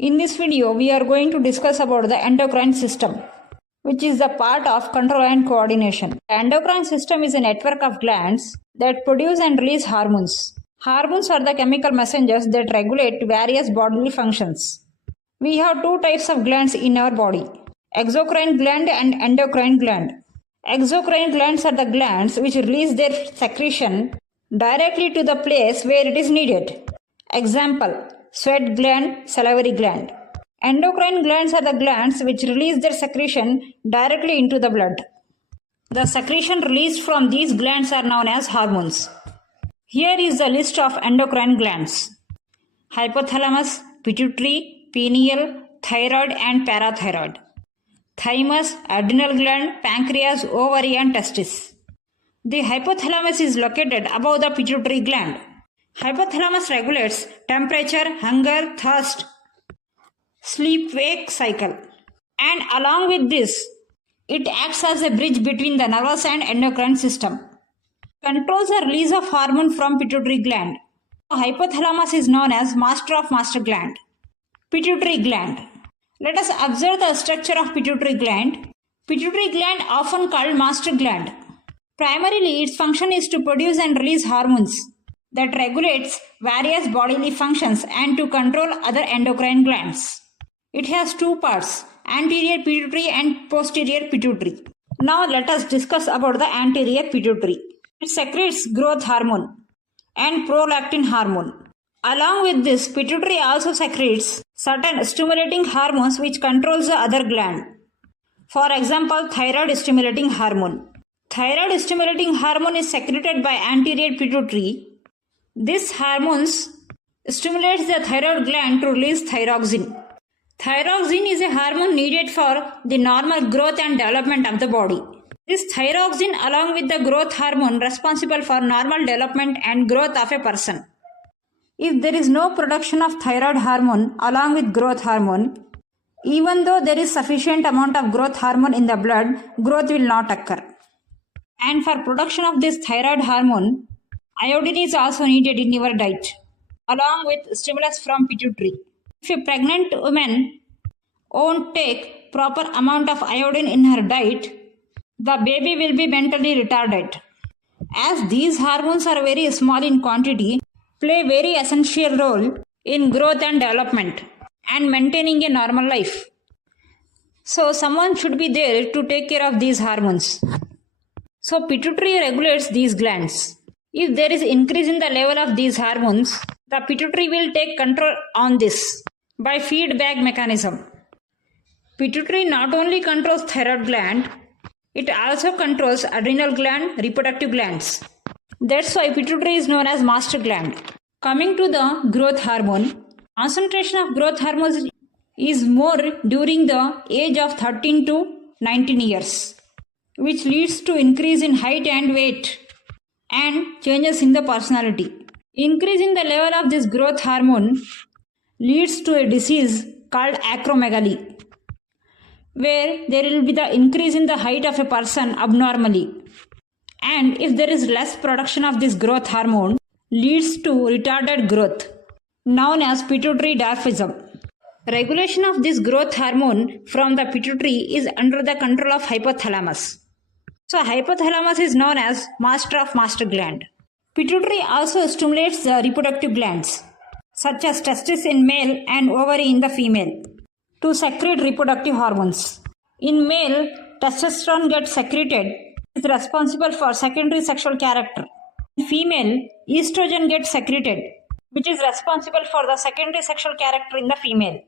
In this video, we are going to discuss about the endocrine system, which is the part of control and coordination. The endocrine system is a network of glands that produce and release hormones. Hormones are the chemical messengers that regulate various bodily functions. We have two types of glands in our body: exocrine gland and endocrine gland. Exocrine glands are the glands which release their secretion directly to the place where it is needed. Example: sweat gland, salivary gland. Endocrine glands are the glands which release their secretion directly into the blood. The secretion released from these glands are known as hormones. Here is the list of endocrine glands: hypothalamus, pituitary, pineal, thyroid and parathyroid. Thymus, adrenal gland, pancreas, ovary and testis. The hypothalamus is located above the pituitary gland. Hypothalamus regulates temperature, hunger, thirst, sleep-wake cycle. And along with this, it acts as a bridge between the nervous and endocrine system. Controls the release of hormone from pituitary gland. Hypothalamus is known as master of master gland. Pituitary gland. Let us observe the structure of pituitary gland. Pituitary gland, often called master gland. Primarily, its function is to produce and release hormones that regulates various bodily functions and to control other endocrine glands. It has two parts: anterior pituitary and posterior pituitary. Now let us discuss about the anterior pituitary. It secretes growth hormone and prolactin hormone. Along with this, pituitary also secretes certain stimulating hormones which controls the other gland. For example, thyroid stimulating hormone. Thyroid stimulating hormone is secreted by anterior pituitary. This hormone stimulates the thyroid gland to release thyroxine. Thyroxine is a hormone needed for the normal growth and development of the body. This thyroxine, along with the growth hormone, responsible for normal development and growth of a person. If there is no production of thyroid hormone along with growth hormone, even though there is sufficient amount of growth hormone in the blood, growth will not occur. And for production of this thyroid hormone, iodine is also needed in your diet, along with stimulus from pituitary. If a pregnant woman won't take proper amount of iodine in her diet, the baby will be mentally retarded. As these hormones are very small in quantity, play very essential role in growth and development and maintaining a normal life. So someone should be there to take care of these hormones. So pituitary regulates these glands. If there is increase in the level of these hormones, the pituitary will take control on this by feedback mechanism. Pituitary not only controls thyroid gland, it also controls adrenal gland, reproductive glands. That's why pituitary is known as master gland. Coming to the growth hormone, concentration of growth hormones is more during the age of 13 to 19 years, which leads to increase in height and weight and changes in the personality. Increase in the level of this growth hormone leads to a disease called acromegaly, where there will be the increase in the height of a person abnormally. And if there is less production of this growth hormone, leads to retarded growth, known as pituitary dwarfism. Regulation of this growth hormone from the pituitary is under the control of hypothalamus. So hypothalamus is known as master of master gland. Pituitary also stimulates the reproductive glands, such as testis in male and ovary in the female, to secrete reproductive hormones. In male, testosterone gets secreted, is responsible for secondary sexual character. In female, estrogen gets secreted, which is responsible for the secondary sexual character in the female.